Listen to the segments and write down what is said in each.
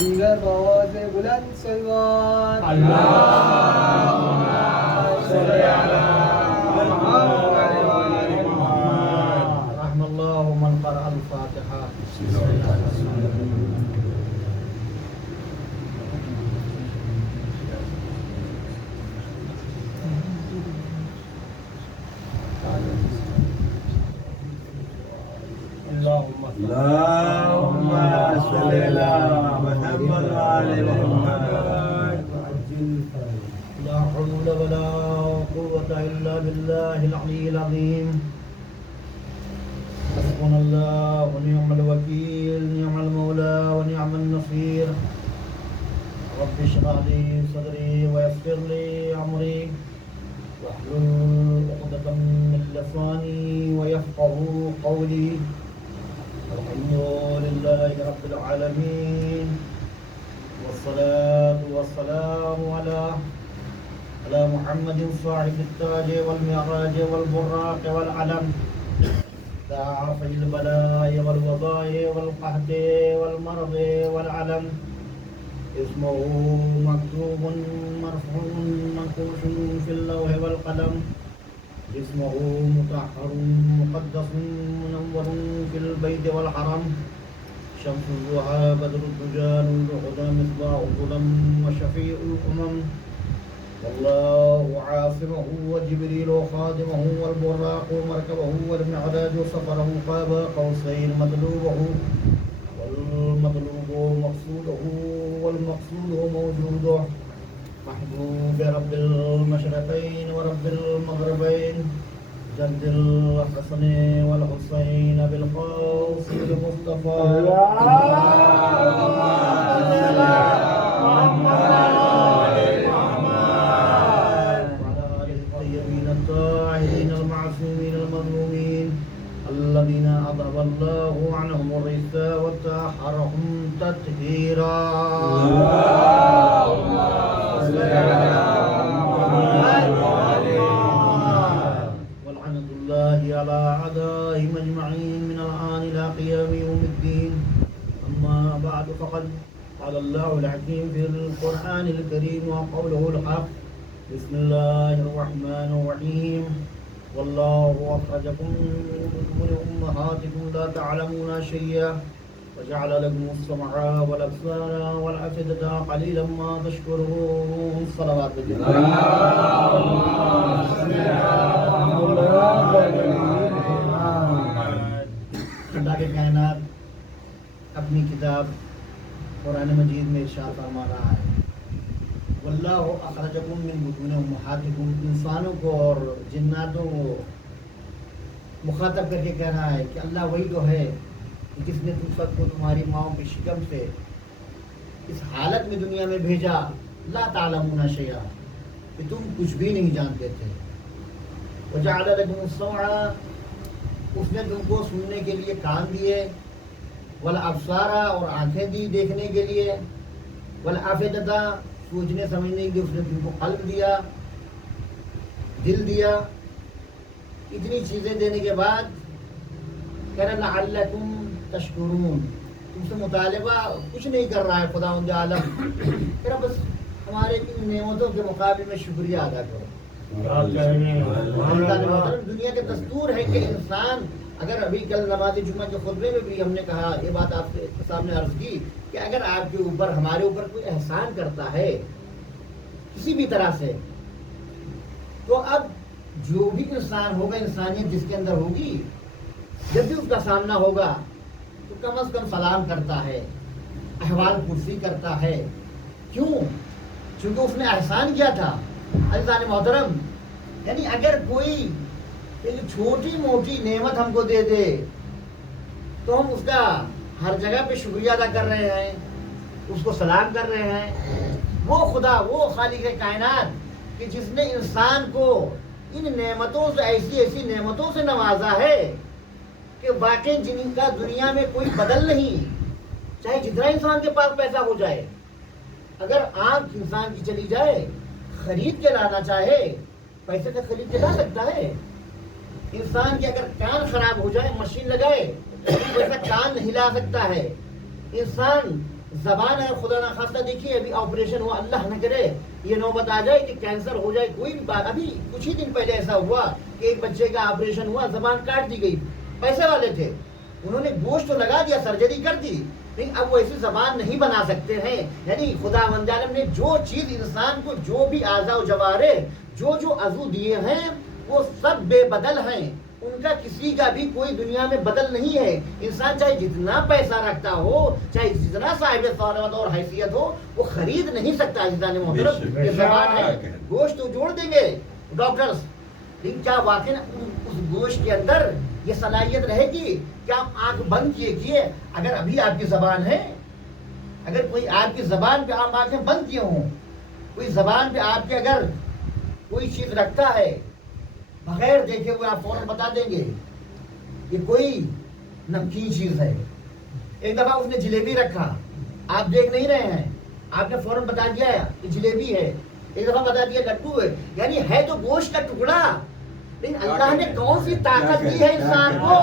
دیگر مواز بلند صلوات اللهم صل على محمد وآل محمد. رحم الله من قرأ الفاتحة. اللهم صل على محمد وآل محمد. لا حول ولا قوة إلا بالله العلي العظيم. حسبنا الله ونعم الوكيل، نعم المولى ونعم النصير. رب اشرح لي صدري ويسر لي أمري واحلل عقدة من لساني ويفقهوا قولي. الحمد لله رب العالمين، والصلاة والسلام على محمد صاحب التاج والمعراج والبراق والعلم، دافع البلاء والوباء والقحط والمرض والعلم. اسمه مكتوب مرفوع منقوش في اللوح والقلم. اسمه مطهر مقدس منور في البيت والحرم. شمس الضحى بدر الدجى نور الهدى مصباح الظلم وشفيع الأمم. والله عاصمه وجبريل خادمه والبراق مركبه والمعراج سفره قاب قوسين مطلوبه والمطلوب مقصوده والمقصود موجوده. محبوب رب المشرقين ورب المغربين، جد الحسن والحسين بالقوس المصطفى. اللهم صل على محمد وآل محمد. وعلى آله الطيبين الطاهرين المعصومين المظلومين الذين أذهب الله عنهم الرجس وطهرهم تطهيرا. اللهم صل على محمد وآل محمد. ولعنة الله على أعدائهم أجمعين من الآن إلى قيام يوم الدين. أما بعد فقد قال الله الحكيم في القرآن الكريم وقوله الحق. بسم الله الرحمن الرحيم. والله أخرجكم من أمهاتكم لا تعلمون شيئا وجعل لكم السمع والأبصار والأفئدة قليلا ما تشكرون. صلوات اللهم صل على محمد وآل محمد. اللہ کے کائنات اپنی کتاب قرآن مجید میں ارشاد فرما رہا ہے، واللہ اخرجکم من بطون امہاتکم. انسانوں کو اور جناتوں کو مخاطب کر کے کہہ رہا ہے کہ اللہ وہی تو ہے جس نے تم سب کو تمہاری ماؤں کی شکم سے اس حالت میں دنیا میں بھیجا، لا تعلمون شیئا، کہ تم کچھ بھی نہیں جانتے تھے. وجعل لکم السمع، اس نے تم کو سننے کے لیے کان دیے، والابصار، اور آنکھیں دی دیکھنے کے لیے، والافئدہ، سوچنے سمجھنے کے لیے اس نے تم کو قلب دیا، دل دیا. اتنی چیزیں دینے کے بعد کہہ رہا لعلکم تشکرون، تم سے مطالبہ کچھ نہیں کر رہا ہے خداوند عالم، کہہ رہا بس ہمارے ان نعمتوں کے مقابلے میں شکریہ ادا کرو. دنیا کے دستور ہے کہ انسان، اگر ابھی کل نماز جمعہ کے خطبے میں بھی ہم نے کہا، یہ بات آپ کے سامنے عرض کی کہ اگر آپ کے اوپر، ہمارے اوپر کوئی احسان کرتا ہے کسی بھی طرح سے، تو اب جو بھی انسان ہوگا، انسانیت جس کے اندر ہوگی، جب بھی اس کا سامنا ہوگا تو کم از کم سلام کرتا ہے، احوال پرسی کرتا ہے. کیوں؟ چونکہ اس نے احسان کیا تھا. عزیزان محترم، یعنی اگر کوئی ایک چھوٹی موٹی نعمت ہم کو دے دے تو ہم اس کا ہر جگہ پہ شکریہ ادا کر رہے ہیں، اس کو سلام کر رہے ہیں. وہ خدا، وہ خالق کائنات کہ جس نے انسان کو ان نعمتوں سے، ایسی ایسی نعمتوں سے نوازا ہے کہ واقعی جن کا دنیا میں کوئی بدل نہیں. چاہے جتنا انسان کے پاس پیسہ ہو جائے، اگر آنکھ انسان کی چلی جائے، خرید کے لانا چاہے، پیسے سے خرید کے لا سکتا ہے. انسان کے اگر کان خراب ہو جائے، مشین لگائے، ویسا کان نہیں لا سکتا ہے. انسان زبان ہے خدا نہ خاصہ دیکھیے ابھی آپریشن ہوا اللہ نہ کرے یہ نوبت آ جائے کہ کینسر ہو جائے کوئی بھی بات ابھی کچھ ہی دن پہلے ایسا ہوا کہ ایک بچے کا آپریشن ہوا زبان کاٹ دی گئی پیسے والے تھے انہوں نے گوشت تو لگا دیا سرجری کر دی لیکن اب وہ ایسی زبان نہیں بنا سکتے ہیں یعنی خدا وند عالم نے جو چیز انسان کو جو بھی اعضاء و جوارے جو عضو دیے ہیں وہ سب بے بدل ہیں ان کا کسی کا بھی کوئی دنیا میں بدل نہیں ہے انسان چاہے جتنا پیسہ رکھتا ہو چاہے جتنا صاحب ثروت اور حیثیت ہو وہ خرید نہیں سکتا عزیزان محترم یہ زبان ہے گوشت تو جوڑ دیں گے ڈاکٹرز لیکن کیا واقعی اس گوشت کے اندر یہ صلاحیت رہے گی کیا آنکھ بند کیے اگر ابھی آپ کی زبان ہے اگر کوئی آپ کی زبان پہ آپ آنکھیں بند کیے ہوں کوئی زبان پہ آپ کے اگر کوئی چیز رکھتا ہے بغیر دیکھے ہوئے آپ فوراً بتا دیں گے یہ کوئی نمکین چیز ہے ایک دفعہ اس نے جلیبی رکھا آپ دیکھ نہیں رہے ہیں آپ نے فوراً بتا دیا کہ جلیبی ہے ایک دفعہ بتا دیا لڈو ہے یعنی ہے تو گوشت کا ٹکڑا لیکن اللہ نے کون سی طاقت دی ہے انسان کو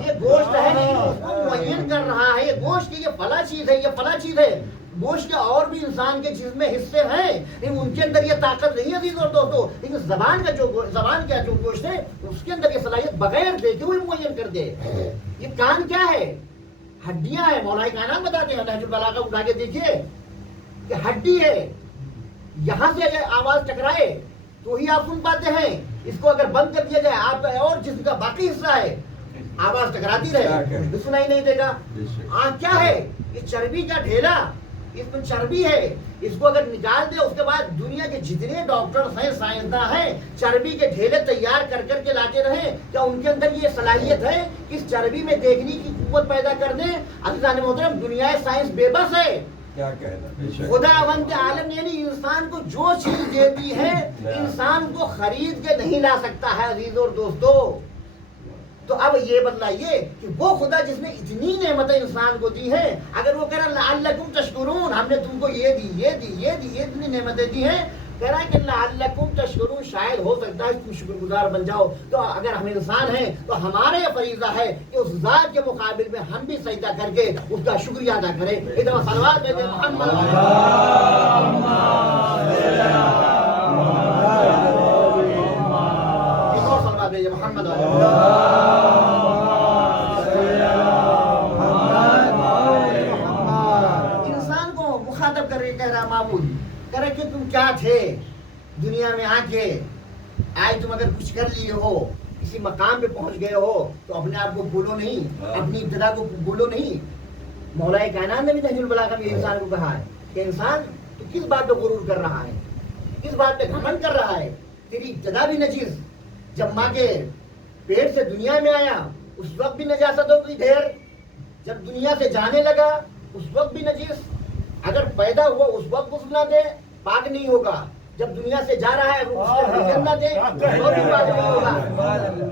یہ گوشت ہے اس کو معین کر رہا ہے یہ گوشت کی یہ فلاں چیز ہے یہ فلاں چیز ہے گوشت کے اور بھی انسان کے جسم میں حصے ہیں لیکن ان کے اندر یہ طاقت نہیں ہے عزیز اور دوستو لیکن زبان کا جو گوشت ہے اس کے اندر یہ صلاحیت بغیر دیکھے ہوئے معین کر دے یہ کان کیا ہے ہڈیاں ہیں مولا کائنات بتاتے ہیں نہج البلاغہ اٹھا کے دیکھیے کہ ہڈی ہے یہاں سے اگر آواز ٹکرائے تو ہی آپ سن پاتے ہیں اس کو اگر بند کر دیا جائے آپ کا اور جسم کا باقی حصہ ہے آواز ٹکراتی رہے تو سنائی نہیں دے گا آنکھ کیا ہے یہ چربی کا ڈھیلا اس میں چربی ہے اس کو اگر نکال دے اس کے بعد دنیا کے جتنے ڈاکٹرز ہیں سائنسداں ہیں چربی کے ڈھیلے تیار کر کے لاتے رہیں کیا ان کے اندر یہ صلاحیت ہے کہ اس چربی میں دیکھنے کی قوت پیدا کر دیں عزیزان محترم دنیا سائنس بے بس ہے خدا وند عالم یعنی انسان کو جو چیز دیتی ہے انسان کو خرید کے نہیں لا سکتا ہے عزیز اور دوستو تو اب یہ بتلائیے کہ وہ خدا جس نے اتنی نعمتیں انسان کو دی ہیں اگر وہ کہہ رہا لعلکم تشکرون ہم نے تم کو یہ اتنی نعمتیں دی ہیں کہہ رہا ہے کہ لعلکم تشکرون شاید ہو سکتا ہے تم شکر گزار بن جاؤ تو اگر ہم انسان ہیں تو ہمارا یہ فریضہ ہے کہ اس ذات کے مقابل میں ہم بھی سجدہ کر کے اس کا شکریہ ادا کریں ادھر صلوات بھیجیں محمد محمد انسان کو مخاطب کر کے کہہ رہا معبود کہہ رہا کہ تم کیا تھے دنیا میں آ کے آج تم اگر کچھ کر لیے ہو کسی مقام پہ پہنچ گئے ہو تو اپنے آپ کو بولو نہیں اپنی ابتدا کو بولو نہیں مولا کائنات نے بھی نہج البلاغہ میں انسان کو کہا ہے کہ انسان تو کس بات پہ غرور کر رہا ہے کس بات پہ گھمنڈ کر رہا ہے تیری ابتدا بھی نجیز جب ماں کے پیٹ سے دنیا میں آیا اس وقت بھی نجاست ہو گئی ڈھیر جب دنیا سے جانے لگا اس وقت بھی نجیس اگر پیدا ہوا اس وقت غسل نہ دے پاک نہیں ہوگا جب دنیا سے جا رہا ہے غسل نہ دے تو بھی پاک نہیں ہوگا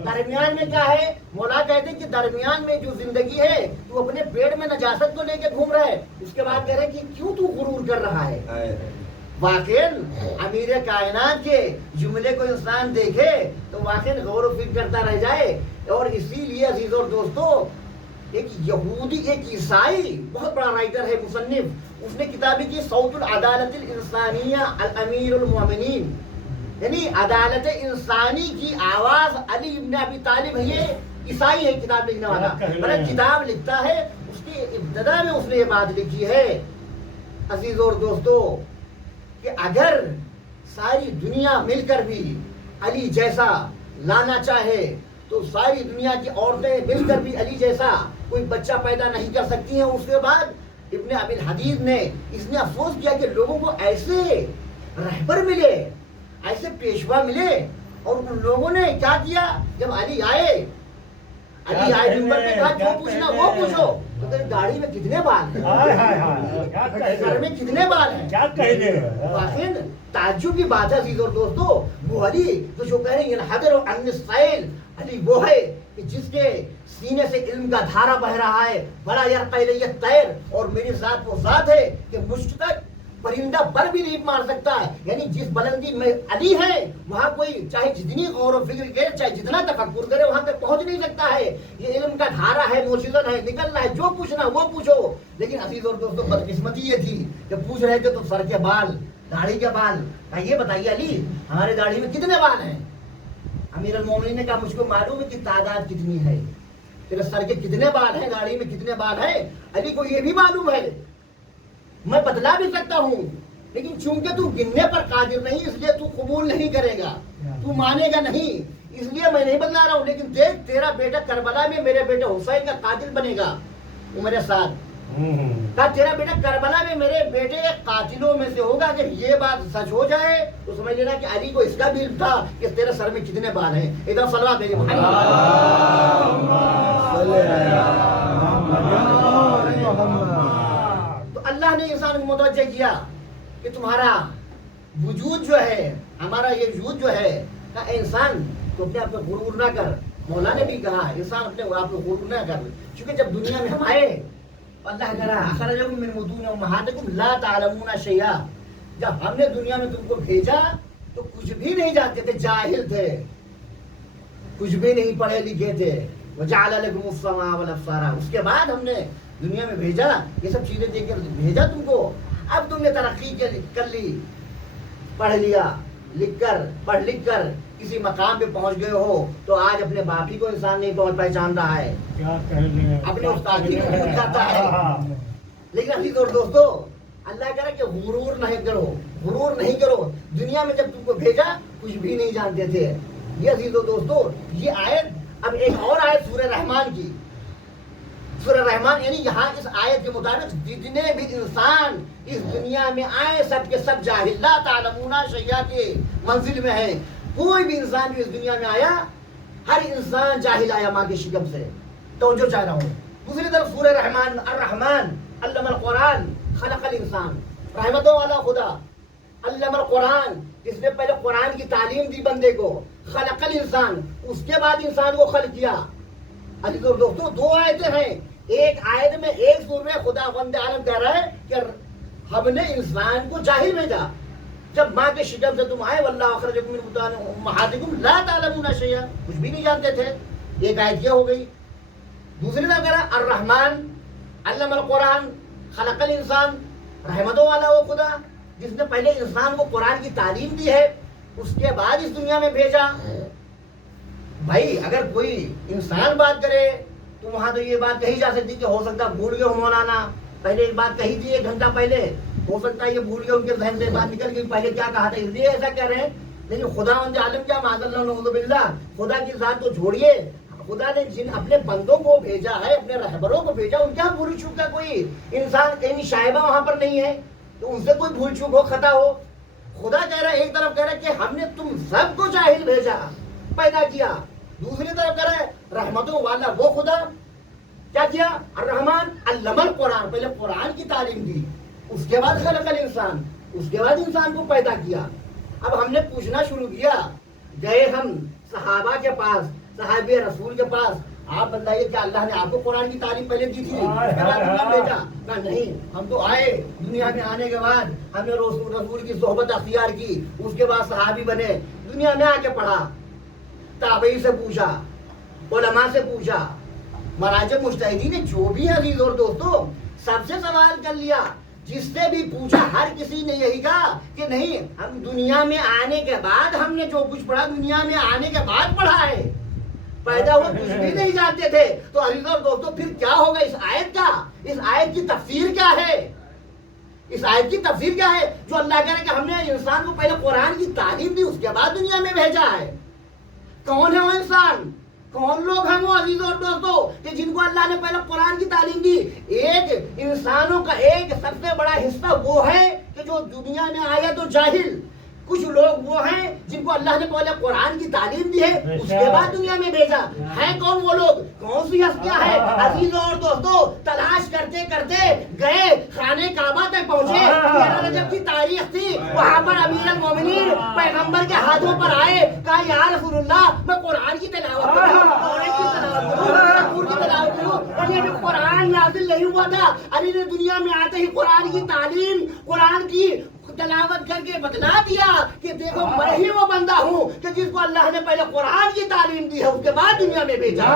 درمیان میں کیا ہے مولا کہتے ہیں کہ درمیان میں جو زندگی ہے تو اپنے پیٹ میں نجاست کو لے کے گھوم رہا ہے اس کے بعد کہہ رہے ہیں کہ کیوں تو غرور کر رہا ہے واقعاً امیر کائنات کے جملے کو انسان دیکھے تو واقعاً غور و فکر کرتا رہ جائے اور اسی لیے عزیز اور دوستو ایک یہودی ایک عیسائی بہت بڑا رائٹر ہے مصنف اس نے کتابیں کی صوت العدالت الانسانیہ الامیر المومنین یعنی عدالت انسانی کی آواز علی ابن ابی طالب ہے یہ عیسائی ہے کتاب لکھنے والا بڑا کتاب لکھتا ہے اس کی ابتدا میں اس نے یہ بات لکھی ہے عزیز اور دوستو کہ اگر ساری دنیا مل کر بھی علی جیسا لانا چاہے تو ساری دنیا کی عورتیں مل کر بھی علی جیسا کوئی بچہ پیدا نہیں کر سکتی ہیں اس کے بعد ابن ابی الحدید نے اس نے افسوس کیا کہ لوگوں کو ایسے رہبر ملے ایسے پیشوا ملے اور ان لوگوں نے کیا کیا جب علی آئے ممبر پہ کہا جو پوچھنا وہ پوچھو تو تیری داڑھی میں کتنے بال ہیں سر میں کتنے بال ہیں واقعی تعجب کی بات ہے عزیز اور دوستو وہ علی جو کہہ رہے ہیں حضر و ان السائل علی وہ ہے کہ جس کے سینے سے علم کا دھارا بہ رہا ہے بڑا یرقی الیہ طیر اور میری ذات وہ ذات ہے کہ مجھ تک پرندہ بر بھی نہیں مار سکتا ہے یعنی جس بلندی میں علی ہے وہاں کوئی چاہے جتنی غور و فکر کرے چاہے جتنا تفکر کرے وہاں تک پہنچ نہیں سکتا ہے یہ علم کا دھارا کرارا ہے, موسیقن ہے, نکلنا ہے, جو پوچھنا وہ پوچھو. لیکن عزیز اور دوستوں بدقسمتی یہ تھی کہ پوچھ رہے تھے تو سر کے بال, داڑھی کے بال. یہ بتائیے علی ہمارے داڑھی میں کتنے بال ہیں؟ امیر المومنین نے کہا مجھ کو معلوم ہے کہ تعداد کتنی ہے, تیرے سر کے کتنے بال ہیں, داڑھی میں کتنے بال ہیں. علی کو یہ بھی معلوم ہے, میں بتلا بھی سکتا ہوں, لیکن چونکہ تو گننے پر قادر نہیں اس لیے تو قبول نہیں کرے گا, تو مانے گا نہیں, اس لیے میں نہیں بتلا رہا ہوں. لیکن دیکھ تیرا بیٹا کربلا میں میرے بیٹے حسین کا قاتل بنے گا. وہ میرے ساتھ کہا تیرا بیٹا کربلا میں میرے بیٹے قاتلوں میں سے ہوگا. اگر یہ بات سچ ہو جائے تو سمجھ لینا کہ علی کو اس کا بھی علم تھا کہ تیرے سر میں کتنے بال ہیں. ادھر صلوات بھیجے تو اللہ نے انسان کو متوجہ کیا کہ تمہارا وجود جو ہے, ہمارا یہ وجود جو ہے, کہ انسان تو اپنے آپ کو غرور نہ کر. مولا نے بھی کہا انسان اپنے آپ کو غرور نہ کر, کیونکہ جب دنیا میں ہم آئے اللہ کرا اخرجکم من بطون امہاتکم لا تعلمون شیئا, جب ہم نے دنیا میں تم کو بھیجا تو کچھ بھی نہیں جانتے تھے, جاہل تھے, کچھ بھی نہیں پڑھے لکھے تھے. وجعل لکم السمع والابصار, اس کے بعد ہم نے دنیا میں بھیجا, یہ سب چیزیں دے کر بھیجا تم کو. اب تم نے ترقی کر لی, پڑھ لیا, پڑھ لکھ کر کسی مقام پہ پہنچ گئے ہو تو آج اپنے باپ ہی کو انسان نہیں پہچان رہا ہے, اپنے استاد ہی کو بھول جاتا ہے. لیکن عزیز اور دوستو اللہ کہہ رہا کہ غرور نہیں کرو, غرور نہیں کرو. دنیا میں جب تم کو بھیجا کچھ بھی نہیں جانتے تھے. یہ عزیز و دوستو یہ آیت, اب ایک اور آیت سورہ رحمان کی, سورہ رحمان یعنی یہاں اس آیت کے مطابق جتنے بھی انسان اس دنیا میں آئے سب کے سب جاہل, لا تعلمون شیئا کے منزل میں ہیں. کوئی بھی انسان جو اس دنیا میں آیا, ہر انسان جاہل آیا ماں کے شکم سے. توجہ چاہ رہا ہوں. دوسری طرف سورہ رحمان, الرحمن علم القرآن خلق الانسان, رحمتوں والا خدا, علم القرآن جس نے پہلے قرآن کی تعلیم دی بندے کو, خلق الانسان اس کے بعد انسان کو خلق کیا. عزیز اور دوستوں دو آیتیں ہیں, ایک آیت میں ایک سور میں خدا بند عالم کہہ رہا ہے کہ ہم نے انسان کو جاہل بھیجا, جب ماں کے شکم سے تم آئے, واللہ اخرجکم من بطون امہاتکم لا تعلمون شیئا, کچھ بھی نہیں جانتے تھے. ایک آیت یہ ہو گئی. دوسری طرف کہہ رہا الرحمن علم القرآن خلق الانسان, رحمتوں والا وہ خدا جس نے پہلے انسان کو قرآن کی تعلیم دی ہے, اس کے بعد اس دنیا میں بھیجا. بھائی اگر کوئی انسان بات کرے تو وہاں تو یہ بات کہی جا سکتی کہ ہو سکتا بھول گئے ہو مولانا, پہلے ایک بات کہی تھی 1 گھنٹہ پہلے, ہو سکتا ہے یہ بھول گئے, ان کے ذہن سے بات نکل گئی پہلے کیا کہا تھا, اس لیے ایسا کہہ رہے ہیں. لیکن خدا مند عالم کیا معاذ اللہ نعوذ باللہ, خدا کی ذات تو چھوڑیے, خدا نے جن اپنے بندوں کو بھیجا ہے, اپنے رہبروں کو بھیجا, ان کے یہاں بھول چوک کا کوئی انسان کہیں شائبہ وہاں پر نہیں ہے تو ان سے کوئی بھول چوک ہو, خطا ہو. خدا کہہ رہا ہے, ایک طرف کہہ رہا ہے کہ ہم نے تم سب کو جاہل بھیجا, پیدا کیا. دوسری طرف کہہ رہا ہے رحمتوں والا وہ خدا کیا کیا, الرحمن علم القرآن, پہلے قرآن کی تعلیم دی, اس کے بعد خلق الانسان, اس کے بعد انسان کو پیدا کیا. اب ہم نے پوچھنا شروع کیا, گئے ہم صحابہ کے پاس, صحابہ رسول کے پاس, آپ بتائیے کیا اللہ نے آپ کو قرآن کی تعلیم پہلے دی تھی, اس کے بعد دنیا بھیجا؟ کہا نہیں, ہم تو آئے دنیا میں آنے کے بعد ہم نے رسول کی صحبت اختیار کی, اس کے بعد صحابی بنے, دنیا میں آ کے پڑھا, تابعی سے پوچھا, علماء سے پوچھا, مراجع مجتہدین نے جو بھی عزیز اور دوستو سب سے سوال کر لیا. جس سے بھی پوچھا ہر کسی نے یہی کہا کہ نہیں, ہم دنیا میں آنے کے بعد ہم نے جو کچھ پڑھا دنیا میں آنے کے بعد پڑھا ہے, پیدا ہوئے کچھ بھی نہیں جانتے تھے. تو عزیز اور دوستو پھر کیا ہوگا اس آیت کا, اس آیت کی تفسیر کیا ہے, اس آیت کی تفسیر کیا ہے جو اللہ کہہ رہا ہے کہ ہم نے انسان کو پہلے قرآن کی تعلیم دی, اس کے بعد دنیا میں بھیجا ہے. کون ہے وہ انسان, کون لوگ ہیں وہ عزیز اور دوستو کہ جن کو اللہ نے پہلے قرآن کی تعلیم دی. ایک انسانوں کا ایک سب سے بڑا حصہ وہ ہے کہ جو دنیا میں آیا تو جاہل, کچھ لوگ وہ ہیں جن کو اللہ نے پہلے قرآن کی تعلیم دی ہے, اس کے بعد دنیا میں بھیجا. ہے کون وہ لوگ, کون سی ہستیاں ہیں عزیزوں اور دوستوں؟ تلاش کرتے کرتے گئے خانہ کعبہ تک پہنچے, 13 رجب کی تاریخ تھی, وہاں پر امیر المومنین پیغمبر کے ہاتھوں پر آئے, کہا یا رسول اللہ میں قرآن کی تلاوت کروں, کی تلاوت کروں. اور یہ قرآن نازل نہیں ہوا تھا, علی نے دنیا میں آتے ہی قرآن کی تعلیم, قرآن کی تلاوت کر کے بتلا دیا کہ دیکھو میں ہی وہ بندہ ہوں کہ جس کو اللہ نے پہلے قرآن کی تعلیم دی ہے, اس کے بعد دنیا میں بھیجا.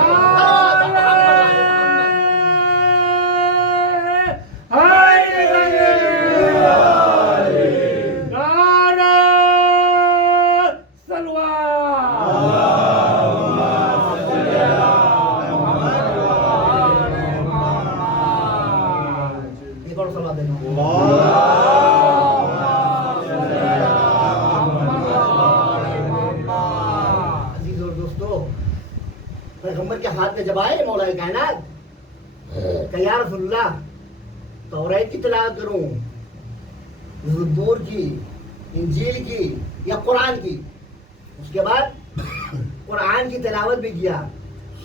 میں جب آئے مولا کائنات کہ یا رسول اللہ توریت کی تلاوت کروں، زبور کی، انجیل کی یا قرآن کی؟ اس کے بعد قرآن کی تلاوت بھی کیا،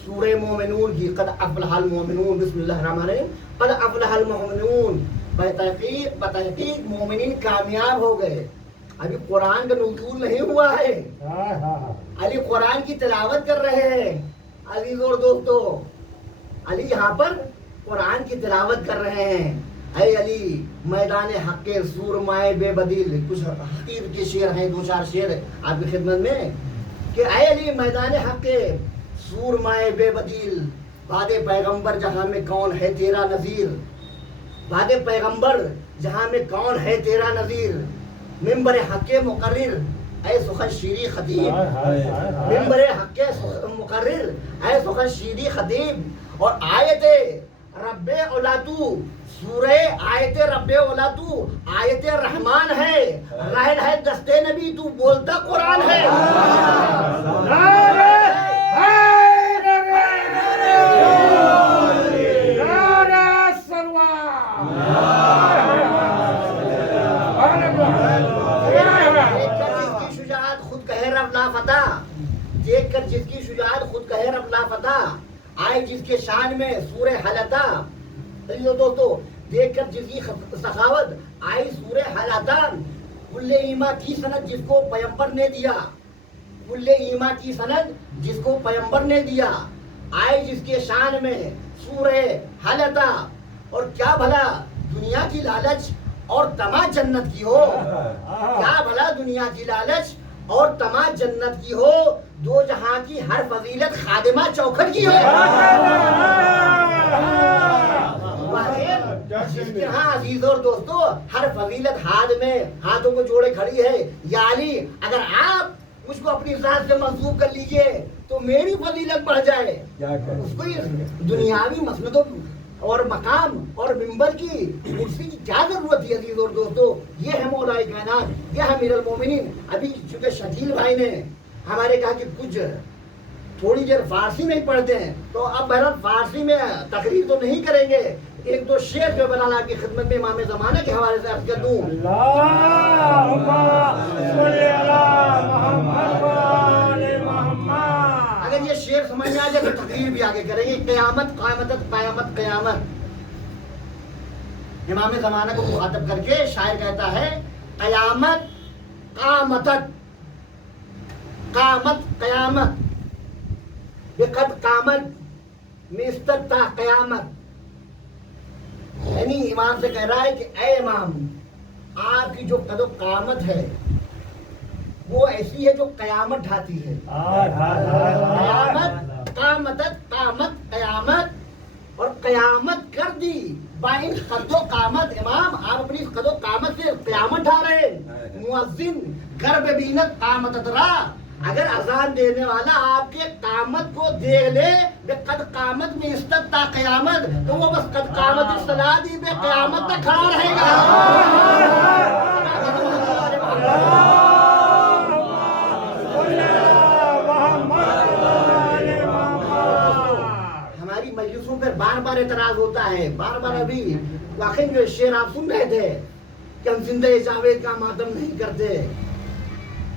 سورہ مومنون کی، قد افلح المومنون، بسم اللہ الرحمن الرحیم، قد افلح المومنون، بتحقیق مومنین کامیاب ہو گئے۔ ابھی قرآن کا نزول نہیں ہوا ہے، علی قرآن کی تلاوت کر رہے ہیں۔ عزیز اور دوستو، علی یہاں پر قرآن کی تلاوت کر رہے ہیں۔ اے علی میدان حق کے سورمائے بے بدیل، کچھ حقیر کے شعر ہیں، دو چار شعر آپ کی خدمت میں، کہ اے علی میدان حق کے سورمائے بے بدیل، بعد پیغمبر جہاں میں کون ہے تیرا نظیر، بعد پیغمبر جہاں میں کون ہے تیرا نظیر، ممبر حق کے مقرر اے سخن شیری خطیب، ممبر حق کے مقرر اے سخن شیری خطیب، اور آیت رب اولادو، سورہ آیت رب اولادو آیت رحمان ہے، راہل ہے دستے نبی تو بولتا قرآن ہے۔ دیکھ کر جس کی شجاعت خود کہے رب لا فتح، آئے جس کے شان میں سورہ حلتا، دوستو دیکھ کر جس کی سخاوت آئی سورہ حلتا، کل ایما کی سند جس کو پیغمبر نے دیا، کل ایما کی سند جس کو پیغمبر نے دیا، آئے جس کے شان میں سورہ حلتا، اور کیا بھلا دنیا کی لالچ اور طمع جنت کی ہو، کیا بھلا دنیا کی لالچ اور طمع جنت کی ہو، دو جہاں کی ہر فضیلت خادمہ چوکھٹ کی ہو۔ جس کے ہاں عزیز اور دوستو ہر فضیلت ہاتھ میں ہاتھوں کو جوڑے کھڑی ہے، یا علی اگر آپ مجھ کو اپنی ذات سے منسوب کر لیجئے تو میری فضیلت بڑھ جائے۔ اس کو دنیاوی مسندوں اور مقام اور منبر کی کرسی کی کیا ضرورت ہے عزیز اور دوستو؟ یہ ہے مولا کائنات، یہ ہے امیر المومنین۔ ابھی چونکہ شکیل بھائی نے ہمارے کہا کہ کچھ تھوڑی دیر فارسی میں ہی پڑھتے ہیں، تو اب بہرحال فارسی میں تقریر تو نہیں کریں گے، ایک دو شعر جو بنا آپ کی خدمت میں امام زمانہ کے حوالے سے عرض کر دوں۔ اگر یہ شعر سمجھ میں آ جائے تو تقریر بھی آگے کریں گے۔ قیامت قیامت قیامت قیامت، امام زمانہ کو مخاطب کر کے شاعر کہتا ہے قیامت قامتت، قامت قیامت، بقد قامت میستت تا قیامت، یعنی امام سے کہہ رہا ہے کہ اے امام آپ کی جو قد و قامت ہے وہ ایسی ہے جو قیامت ڈھاتی ہے۔ قیامت قامتت قامت قیامت، اور قیامت کر دی بائن قد و قامت۔ امام آپ اپنی قد و قامت سے قیامت ڈھا رہے ہیں۔ مؤذن گرب بینت قامت را، اگر اذان دینے والا آپ کے قامت کو دیکھ لے بے قد قامت میں استد تا قیامت، تو وہ بس قد قامت الصلاۃ دی بے قیامت تک کھڑا رہے گا۔ ہماری مجلسوں پر بار بار اعتراض ہوتا ہے، بار بار۔ ابھی واقعی جو شعر آپ سن رہے تھے کہ ہم زندہ جاوید کا ماتم نہیں کرتے،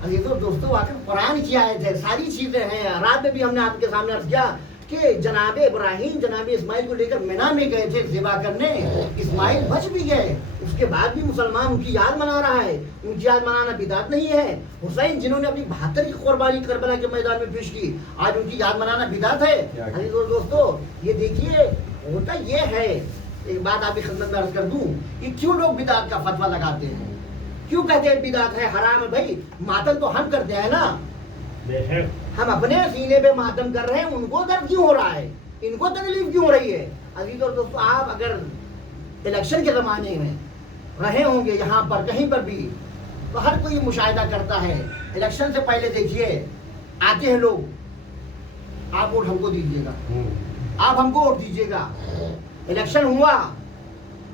عزیزو دوستو واقعی قرآن کی آیت ہے، ساری چیزیں ہیں۔ رات میں بھی ہم نے آپ کے سامنے عرض کیا کہ جناب ابراہیم جناب اسماعیل کو لے کر مینا میں گئے تھے ذبح کرنے، اسماعیل بچ بھی گئے، اس کے بعد بھی مسلمان ان کی یاد منا رہا ہے۔ ان کی یاد منانا بدعت نہیں ہے۔ حسین جنہوں نے اپنی 72 کی قربانی کربلا کے میدان میں پیش کی، آج ان کی یاد منانا بدعت ہے؟ عزیزو دوستو یہ دیکھیے ہوتا یہ ہے۔ ایک بات آپ کی خدمت میں عرض کر دوں، یہ کیوں لوگ بدعت کا فتویٰ لگاتے ہیں، کیوں کہتے ہیں بدعت ہے حرام ہے؟ بھائی ماتم تو ہم کرتے ہیں نا، ہم اپنے سینے پہ ماتم کر رہے ہیں، ان کو درد کیوں ہو رہا ہے، ان کو تکلیف کیوں ہو رہی ہے؟ عزیز اور دوستو آپ اگر الیکشن کے زمانے میں رہے ہوں گے یہاں پر کہیں پر بھی، تو ہر کوئی مشاہدہ کرتا ہے الیکشن سے پہلے دیکھیے آتے ہیں لوگ، آپ ووٹ ہم کو دیجیے گا، آپ ہم کو ووٹ دیجیے گا۔ الیکشن ہوا،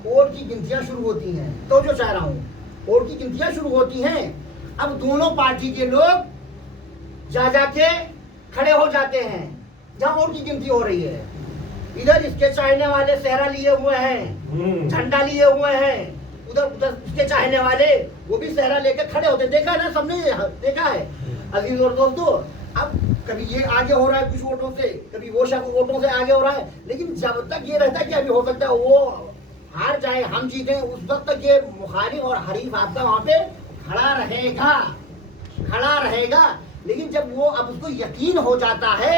ووٹ کی گنتیاں شروع ہوتی ہیں، تو جو چاہ رہا ہوں ووٹ کی گنتیاں شروع ہوتی ہیں۔ اب دونوں پارٹی کے لوگ جا کے کھڑے ہو جاتے ہیں، جہاں اور کی گنتی ہو رہی ہے. ادھر اس کے چاہنے والے صحرا لیے ہوئے ہیں, جھنڈا لیے ہوئے ہیں, ادھر اس کے چاہنے والے وہ بھی صحرا لے کے کھڑے ہوتے, دیکھا نا, سب نے دیکھا ہے عزیز اور دوستو. اب کبھی یہ آگے ہو رہا ہے کچھ ووٹوں سے, کبھی وہ شخص ووٹوں سے آگے ہو رہا ہے, لیکن جب تک یہ رہتا ہے کہ ابھی ہو سکتا ہے وہ ہار جائے ہم جیتیں, اس وقت تک یہ مخالف اور حریف آپ کا وہاں پہ کھڑا رہے گا. لیکن جب وہ اب اس کو یقین ہو جاتا ہے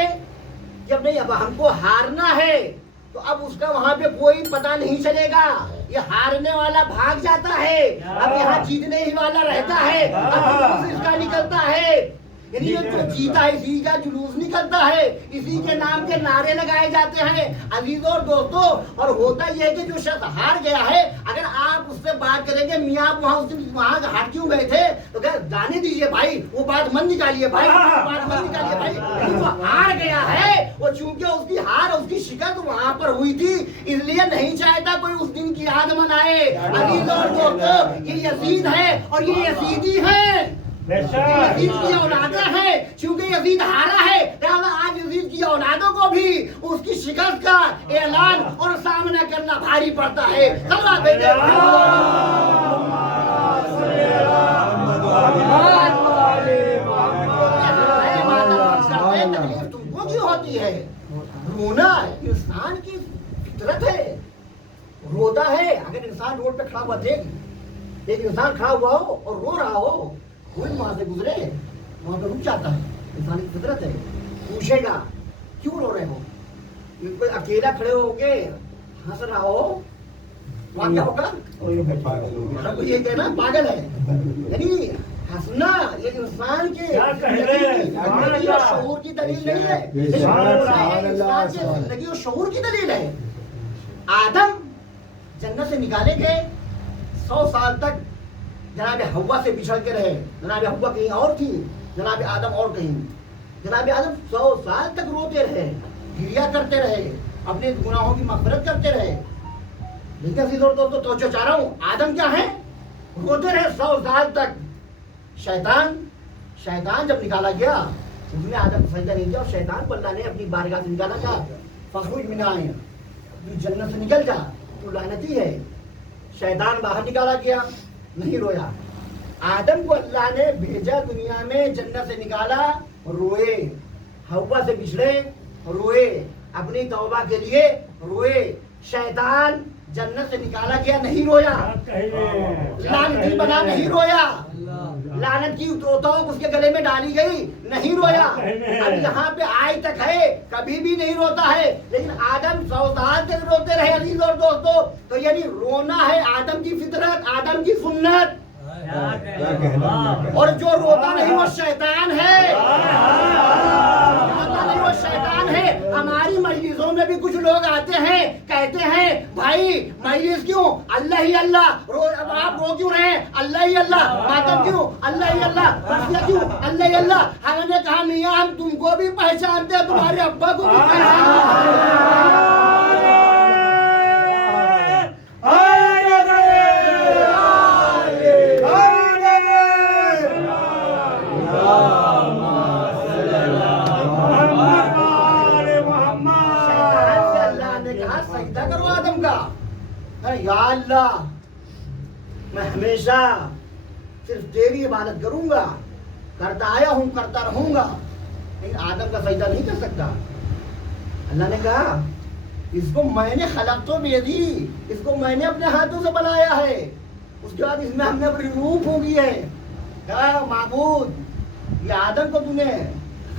جب نہیں اب ہم کو ہارنا ہے, تو اب اس کا وہاں پہ کوئی پتہ نہیں چلے گا. یہ ہارنے والا بھاگ جاتا ہے, اب یہاں جیتنے ہی والا رہتا ہے, اب جلوس اس کا نکلتا ہے. یعنی یہ جو جیتا ہے اسی کا جلوس نکلتا ہے, اسی کے نام کے نعرے لگائے جاتے ہیں عزیزوں اور دوستوں. اور ہوتا یہ ہے کہ جو شخص ہار گیا ہے, اگر آپ اس سے بات کریں گے میاں آپ وہاں اس دن وہاں ہار کیوں گئے تھے, تو کہ جانے دیجیے بھائی, وہ بات من نکالیے بھائی, بات من نکالیے بھائی. لیکن وہ ہار گیا ہے, وہ چونکہ اس کی ہار اس کی شکست وہاں پر ہوئی تھی, اس لیے نہیں چاہتا کوئی اس دن کی یاد منائے. عزیزوں اور دوستوں, یہ یزید ہے اور یہ یزیدی ہے, یزید کی اولادیں ہیں. چونکہ یزید ہارا ہے, لہذا آج یزید کی اولادوں کو بھی اس کی شکست کا اعلان اور سامنا کرنا بھاری پڑتا ہے. تکلیف تم کو کیوں ہوتی ہے؟ رونا انسان کی فطرت ہے, روتا ہے. اگر انسان روڈ پہ کھڑا ہوا دیکھ ایک انسان کھڑا ہوا ہو اور رو رہا ہو, کوئی وہاں سے گزرے وہاں پہ رک جاتا ہے. انسان کی فطرت ہے. پوچھے گا کیوں رو رہے ہو, کوئی اکیلا کھڑے ہو کے ہنس رہا ہو, وہاں کیا ہوگا, یہ کہنا پاگل ہے. یعنی ہنسنا یہ انسان کے شعور کی دلیل نہیں ہے, انسان کے زندگی اور شعور کی دلیل ہے. آدم جنت سے نکالے گئے, 100 سال تک جناب حوا سے بچھڑ کے رہے. جناب حوا کہیں اور تھی, جناب آدم اور کہیں. جناب آدم 100 سال تک روتے رہے, گریا کرتے رہے, اپنے گناہوں کی مغفرت کرتے رہے. لیکن عزیز اور دوستو توجہ چاہ رہا ہوں, آدم کیا ہے, روتے رہے 100 سال تک. شیطان جب نکالا گیا, اس نے آدم کو سجدہ نہیں کیا, اور شیطان کو اللہ نے اپنی بارگاہ سے نکالا گیا. فخرج منہا, تو جنت سے نکل جا, تو لعنتی ہے. شیطان باہر نکالا گیا, نہیں رویا. آدم کو اللہ نے بھیجا دنیا میں, جنت سے نکالا, روئے. حوا سے بچھڑے, روئے. اپنی توبہ کے لیے روئے. شیطان جنت سے نکالا گیا, نہیں رویا. لعنتی بنا, نہیں رویا. لعنت کی توق اس کے گلے میں ڈالی گئی, نہیں رویا. اب یہاں پہ آج تک ہے, کبھی بھی نہیں روتا ہے. لیکن آدم 100 سال تک روتے رہے عزیز اور دوستو. تو یعنی رونا ہے آدم کی فطرت, آدم کی سنت. اور جو روتا نہیں وہ شیطان ہے, روتا نہیں وہ شیطان ہے. ہماری مجلسوں میں بھی کچھ لوگ آتے ہیں, کہتے ہیں بھائی مجلس کیوں, اللہ ہی اللہ, آپ رو کیوں رہے, اللہ ہی اللہ, ماتم کیوں, اللہ ہی اللہ, مرثیہ کیوں, اللہ ہی اللہ. ہم نے کہا میاں ہم تم کو بھی پہچانتے ہیں, تمہارے ابا کو بھی پہچانتے ہیں. یا اللہ میں ہمیشہ صرف تیری عبادت کروں گا, کرتا آیا ہوں, کرتا رہوں گا. لیکن آدم کا سجدہ نہیں کر سکتا. اللہ نے کہا اس کو میں نے خلق تو بیدی, اس کو میں نے اپنے ہاتھوں سے بنایا ہے. اس کے بعد اس میں ہم نے اپنی روح پھونکی ہے. کہا معبود یہ آدم کو تو نے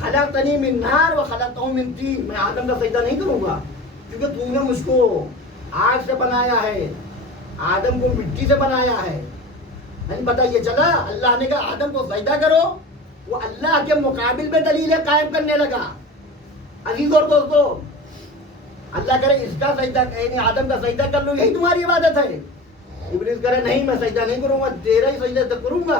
خلقتنی من نار و خلقتہ من طین, میں آدم کا سجدہ نہیں کروں گا کیونکہ تو نے مجھ کو آگ سے بنایا ہے, آدم کو مٹی سے بنایا ہے. نہیں پتہ یہ چلا, اللہ نے کہا آدم کو سجدہ کرو, وہ اللہ کے مقابل میں دلیلیں قائم کرنے لگا. عزیز اور دوستو, اللہ کرے اس کا سجدہ, آدم کا سجدہ کر لو, یہی تمہاری عبادت ہے. ابلیس کرے نہیں میں سجدہ نہیں کروں گا, تیرا ہی سجدہ کروں گا.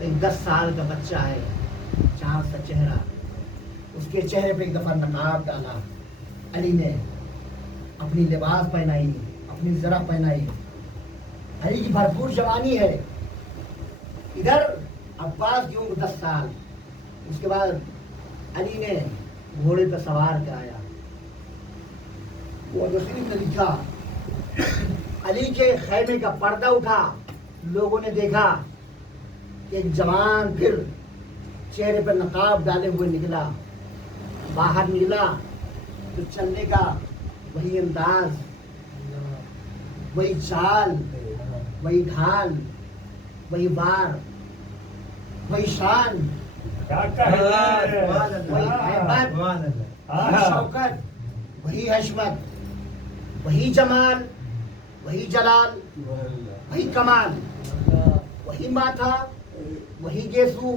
ایک 10 سال کا بچہ ہے، چاند سا چہرہ، اس کے چہرے پہ ایک دفعہ نقاب ڈالا، علی نے اپنی لباس پہنائی، اپنی زرہ پہنائی، علی کی بھرپور جوانی ہے، ادھر عباس کی عمر 10 سال، اس کے بعد علی نے گھوڑے پہ سوار کرایا، وہ شریف نے لکھا علی کے خیمے کا پردہ اٹھا، لوگوں نے دیکھا کہ ایک جوان پھر چہرے پہ نقاب ڈالے ہوئے نکلا، باہر نکلا تو چلنے کا وہی انداز، وہی چال، وہی ڈھال، وہی وار، وہی شان، وہی ہیبت، وہی شوکت، وہی حشمت، وہی جمال، وہی جلال، وہی کمال، وہی ماتھا، وہی گیسو،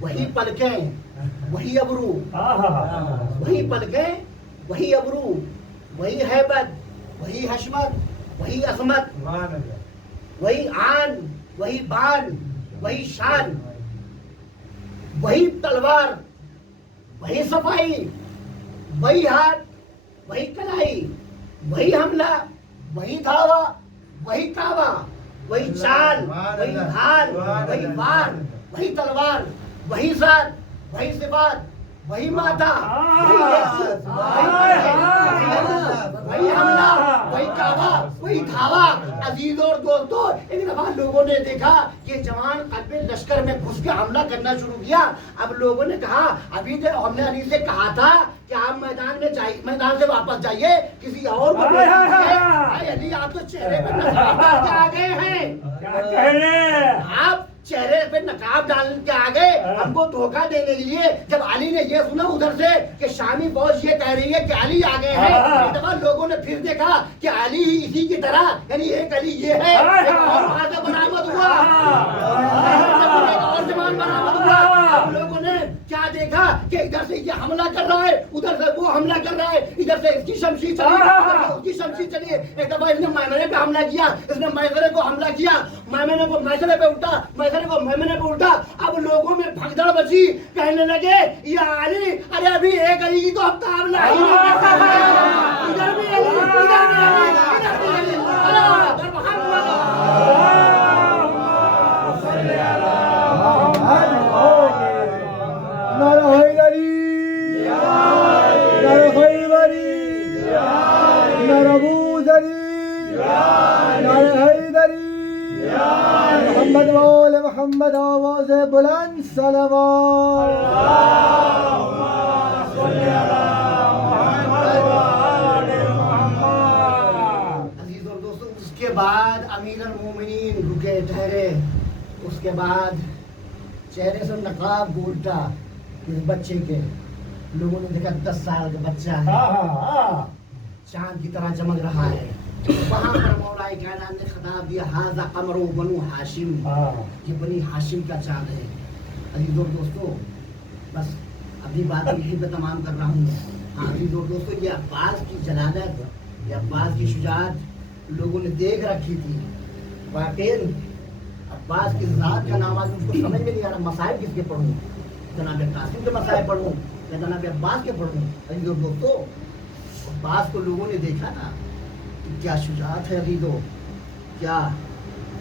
وہی پلکیں، وہی ابرو، وہی پلکیں، وہی ابرو، وہی ہیبت، وہی حشمت، وہی عظمت، وہی آن، وہی بان، وہی شان، وہی تلوار، وہی صفائی، وہی ہاتھ، وہی کلائی، وہی حملہ، وہی دھاوا، وہی کعبہ، وہی چال، وہی ڈھال، وہی وار، وہی تلوار، وہی ذات، وہی صفات، وہی مادہ، وہی حملہ، وہی کعبہ، وہی دھاوا۔ عزیزوں اور دوستوں، ایک دفعہ لوگوں نے دیکھا کہ جوان قلب لشکر میں گھس کے حملہ کرنا شروع کیا۔ اب لوگوں نے کہا ابھی تو ہم نے علی سے کہا تھا کہ آپ میدان میں جائیے، میدان سے واپس جائیے، کسی اور کو علی آپ تو چہرے پہ نقاب ڈال کے آ گئے ہیں، آپ چہرے پہ نقاب ڈال کے آ گئے ہم کو دھوکہ دینے کے لیے۔ جب علی نے یہ سنا ادھر سے کہ شامی فوج یہ کہہ رہی ہے کہ علی آ گئے ہیں، ایک دفعہ لوگوں نے پھر دیکھا کہ علی ہی اسی کی طرح، یعنی ایک علی یہ ہے، ایک اور وہاں سے برآمد ہوا، ایک اور جوان برآمد ہوا۔ اب لوگوں نے کیا دیکھا کہ ادھر سے یہ حملہ کر رہا ہے، ادھر سے وہ حملہ کر رہا ہے، ادھر سے اس کی شمشیر چلی، اس کی شمشیر چلی۔ ایک دفعہ اس نے میمنے پہ حملہ کیا، اس نے میسرے کو حملہ کیا، میمنے کو میسرے پہ اٹھا، میسرے کو میمنے پہ اٹھا۔ اب لوگوں میں بھگدڑ بچی، کہنے لگے یا علی، ارے ابھی ایک علی کی تو اب تابلہ ہی نہیں کرتا ہے، ادھر بھی علی، ادھر بھی علی، ادھر بھی علی، اللہ اکبر محمد۔ نعرہ حیدری، نعرہ حیدری، نعرہ بوذری، نعرہ حیدری، محمد وآل محمد، آواز بلند صلوات۔ عزیز اور دوستوں، اس کے بعد امیر المومنین رکے ٹھہرے، اس کے بعد چہرے سے نقاب گھوٹا اس بچے کے، لوگوں نے دیکھا 10 سال کا بچہ ہے، چاند کی طرح چمک رہا ہے۔ وہاں پر مولا کائنات نے خطاب دیا، ھذا قمر بنو ہاشم، یہ بنی ہاشم کا چاند ہے۔ عزیزوں اور دوستوں، بس ابھی بات یہی پہ تمام کر رہا ہوں۔ عزیزوں اور دوستوں، یہ عباس کی جلالت، یہ عباس کی شجاعت لوگوں نے دیکھ رکھی تھی۔ واقعی عباس کی ذات کا نام آج مجھ کو سمجھ میں نہیں آ رہا، مصائب کس کے پڑھوں، جناب قاسم کے مصائب پڑھوں یا جناب عباس کے پڑھوں؟ عزیزوں اور دوستوں، عباس کو لوگوں نے دیکھا نا، کیا شجاعت ہے عزیزوں، کیا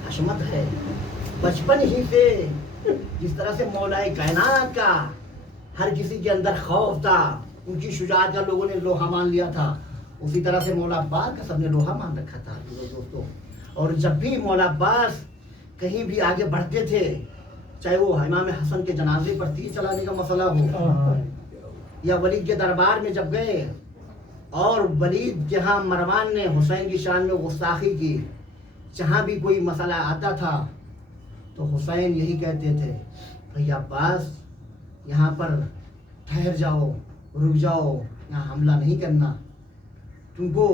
حشمت ہے۔ بچپن ہی سے جس طرح سے مولا کائنات کا ہر کسی کے اندر خوف تھا، ان کی شجاعت کا لوگوں نے لوہا مان لیا تھا، اسی طرح سے مولا عباس کا سب نے لوہا مان رکھا تھا دوستوں۔ اور جب بھی مولا عباس کہیں بھی آگے بڑھتے تھے، چاہے وہ امام حسن کے جنازے پر تیر چلانے کا مسئلہ ہو، یا ولید کے دربار میں جب گئے اور ولید جہاں مروان نے حسین کی شان میں گستاخی کی، جہاں بھی کوئی مسئلہ آتا تھا تو حسین یہی کہتے تھے، بھئی عباس یہاں پر ٹھہر جاؤ، رک جاؤ، یہاں حملہ نہیں کرنا، تم کو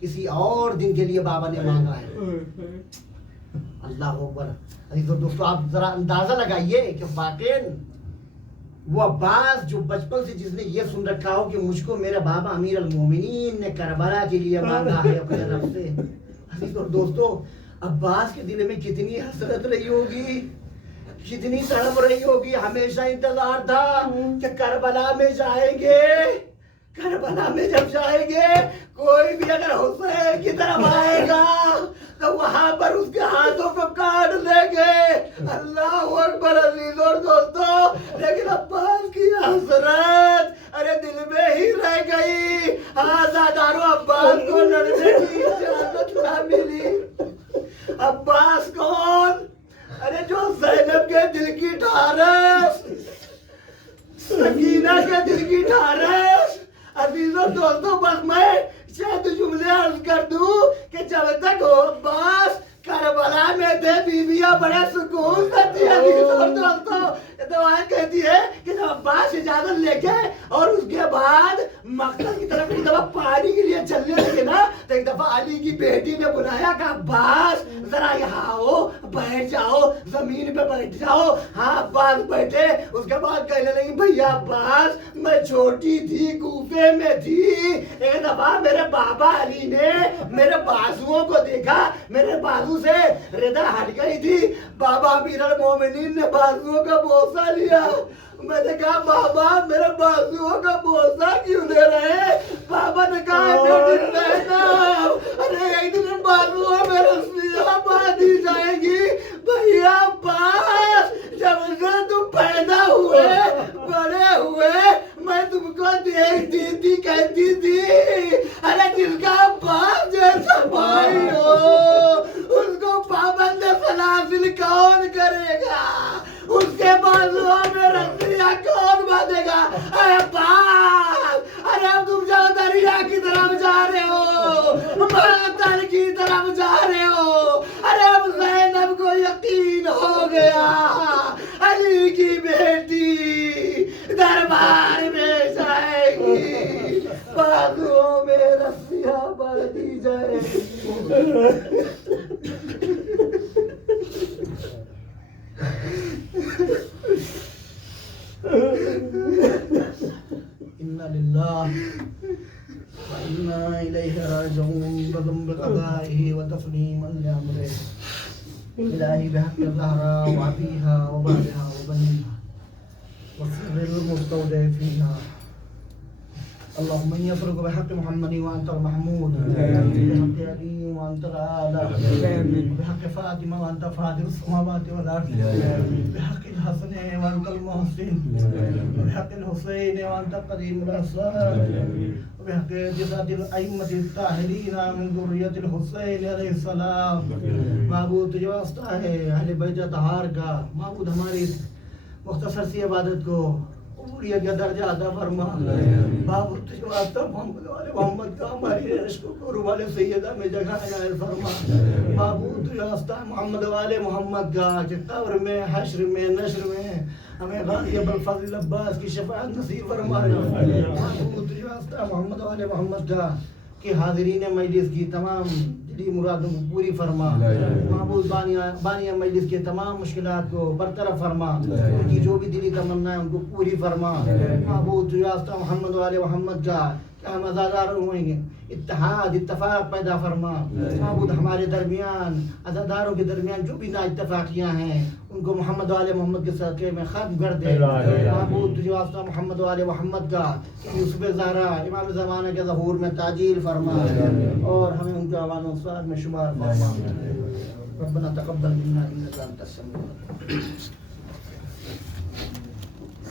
کسی اور دن کے لیے بابا نے مانگا ہے۔ اللہ اکبر۔ عزیزو دوستو، آپ ذرا اندازہ لگائیے کہ واقعی وہ عباس جو بچپن سے جس نے یہ سن رکھا ہو کہ مجھ کو میرے بابا امیر المومنین نے کربلا کے لیے مانگا ہے اپنے رب سے۔ عزیز اور دوستو، عباس کے دل میں کتنی حسرت رہی ہوگی کتنی تڑپ رہی ہوگی. ہمیشہ انتظار تھا کہ کربلا میں جائیں گے. کربلا میں جب جائیں گے کوئی بھی اگر حسین کی طرف آئے گا تو وہاں پر اس کے ہاتھوں کو کاٹ لیں گے. اللہ اکبر عزیز اور دوستو. لیکن عباس کی حسرت ارے دل میں ہی رہ گئی. آزادارو عباس کو لڑنے کی اجازت نہ ملی. عباس کون؟ ارے جو زینب کے دل کی ٹھارس، سکینہ کے دل کی ٹھارس. عزیزوں دوستوں بس میں شاید جملے عرض کر دوں کہ جب تک وہ عباس کربلا میں تھے بیویاں بڑے سکون سے تھی. عزیزوں دوستوں دعائیں کہتی ہے کہ جب عباس اجازت لے کے اور اس کے بعد مقتل کی طرف ایک دفعہ پانی کے لیے چلنے لگے نا تو ایک دفعہ علی کی بیٹی نے بلایا کہ عباس ذرا یہاں آؤ، بیٹھ جاؤ، زمین پہ بیٹھ جاؤ. ہاں عباس بیٹھے. اس کے بعد کہنے لگی بھیا عباس میں چھوٹی تھی، کوفے میں تھی، ایک دفعہ میرے بابا علی نے میرے بازوؤں کو دیکھا، میرے بازو سے ردا ہٹ گئی تھی. بابا امیر المومنین نے بازوؤں کا بوسہ لیا. میں نے کہا بابا میرے بازوؤں کا بوسہ کیوں لے رہے؟ بابا نے کہا ارے ایک دن بازوؤں میں رسیاں باندھی جائے گی. بھیا عباس جب سے تم پیدا ہوئے بڑے ہوئے میں تم کو دیکھتی تھی، کہتی تھی ارے جس کا باپ جیسا بھائی ہو اس کو پابند سلاسل کون کرے گا؟ اس کے بازوؤں میں رسیاں کون باندھے گا؟ اے عباس ارے اب تم جو دریا کی طرف جا رہے ہو، مقتل کی طرف جا رہے ہو. ارے اب زینب کو یقین ہو گیا علی کی بیٹی دربار میں جائے گی، بازوؤں میں رسیاں باندھی جائے گی. انا للہ وانا الیہ راجعون بذنب قضائه وتسلیما لامره. الہی بحق الزہراء وابیہا وبالہا وبنیہا وسر المستودعفین. اللهم إني أسألك بحق محمد وأنت المحمود، بحق علي وأنت الأعلى، بحق فاطمة وأنت فاطر السماوات والأرض، بحق الحسن وأنت المحسن، بحق الحسين وأنت قديم الأحسان، بحق جسد الأئمة الطاهرين من ذرية الحسين علیہ السلام. معبود تجھے واسطہ ہے اہل بیت اطہار کا. معبود ہماری مختصر سی عبادت کو قبولیت کا درجہ عطا فرما. معبود تجھے واسطہ محمد والے محمد کا ہماری عشق و قرب سیدہ میں جگہ عنایت فرما. معبود تجھے واسطہ محمد والے محمد کا کہ قبر میں، حشر میں، نشر میں ہمیں غازی ابوالفضل عباس کی شفاعت نصیب فرمانا. معبود تجھے واسطہ محمد والے محمد کا کہ حاضرین مجلس کی تمام دلی مرادوں کو پوری فرما. معبود بانی مجلس کے تمام مشکلات کو برطرف فرما. ان کی جو بھی دلی تمنا ہے ان کو پوری فرما. معبود تجھے واسطہ محمد والے محمد کا کہ ہم عزادار ہوئیں گے اتحاد اتفاق پیدا فرما. معبود ہمارے درمیان عزاداروں کے درمیان جو بھی نا اتفاقیاں ہیں ان کو محمد والے محمد کے صدقے میں ختم کر دے. معبود تجھے واسطہ محمد والے محمد کا کہ یوسف زہرا امام زمانہ کے ظہور میں تعجیل فرما اور ہمیں ان کے اعوان و اسوار میں شمار فرما. ربنا تقبل منا انک انت السمیع العلیم.